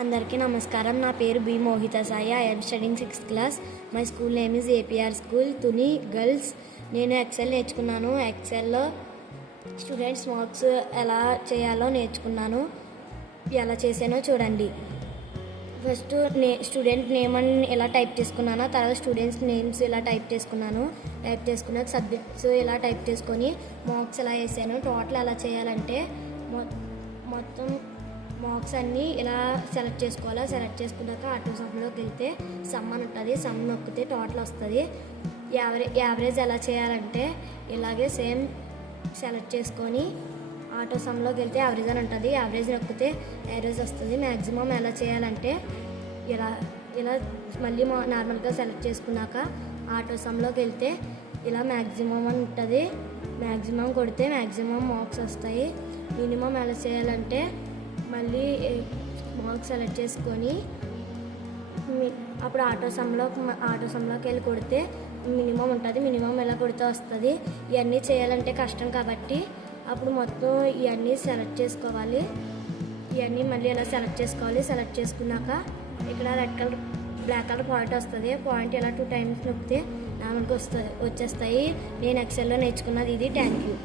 అందరికీ నమస్కారం. నా పేరు B Mohitha Sai. I am studying 6th class. My school name is APR school, Tuni girls. నేను ఎక్సెల్ నేర్చుకున్నాను. ఎక్సెల్లో స్టూడెంట్స్ మార్క్స్ ఎలా చేయాలో నేర్చుకున్నాను. ఎలా చేసానో చూడండి. ఫస్ట్ స్టూడెంట్ నేమ్ అని ఎలా టైప్ చేసుకున్నానో, తర్వాత స్టూడెంట్స్ నేమ్స్ ఎలా టైప్ చేసుకున్నాను. టైప్ చేసుకున్నాక సబ్జెక్ట్స్ ఎలా టైప్ చేసుకొని మార్క్స్ ఎలా వేసాను. టోటల్ ఎలా చేయాలంటే మొత్తం మార్క్స్ అన్నీ ఇలా సెలెక్ట్ చేసుకోవాలి. సెలెక్ట్ చేసుకున్నాక ఆటో సమ్లోకి వెళ్తే సమ్ అని ఉంటుంది. సమ్ నొక్కితే టోటల్ వస్తుంది. యావరేజ్ ఎలా చేయాలంటే ఇలాగే సేమ్ సెలెక్ట్ చేసుకొని ఆటో సమ్లోకి వెళ్తే యావరేజ్ అని ఉంటుంది. యావరేజ్ నొక్కితే యావరేజ్ వస్తుంది. మ్యాక్సిమం ఎలా చేయాలంటే ఇలా ఇలా మళ్ళీ నార్మల్గా సెలెక్ట్ చేసుకున్నాక ఆటో సమ్లోకి వెళ్తే ఇలా మ్యాక్సిమం అని ఉంటుంది. మ్యాక్సిమం కొడితే మ్యాక్సిమం మార్క్స్ వస్తాయి. మినిమం ఎలా చేయాలంటే మళ్ళీ మార్క్స్ సెలెక్ట్ చేసుకొని అప్పుడు ఆటో సమ్లోకి వెళ్ళి కొడితే మినిమం ఉంటుంది. మినిమం ఎలా కొడితే వస్తుంది. ఇవన్నీ చేయాలంటే కష్టం కాబట్టి అప్పుడు మొత్తం ఇవన్నీ సెలెక్ట్ చేసుకోవాలి. ఇవన్నీ మళ్ళీ ఎలా సెలెక్ట్ చేసుకోవాలి. సెలెక్ట్ చేసుకున్నాక ఇక్కడ red colour black colour point వస్తుంది. పాయింట్ ఇలా 2 times నొక్కితే నార్మల్గా వచ్చేస్తాయి. నేను ఎక్సెల్లో నేర్చుకున్నది ఇది. Thank you.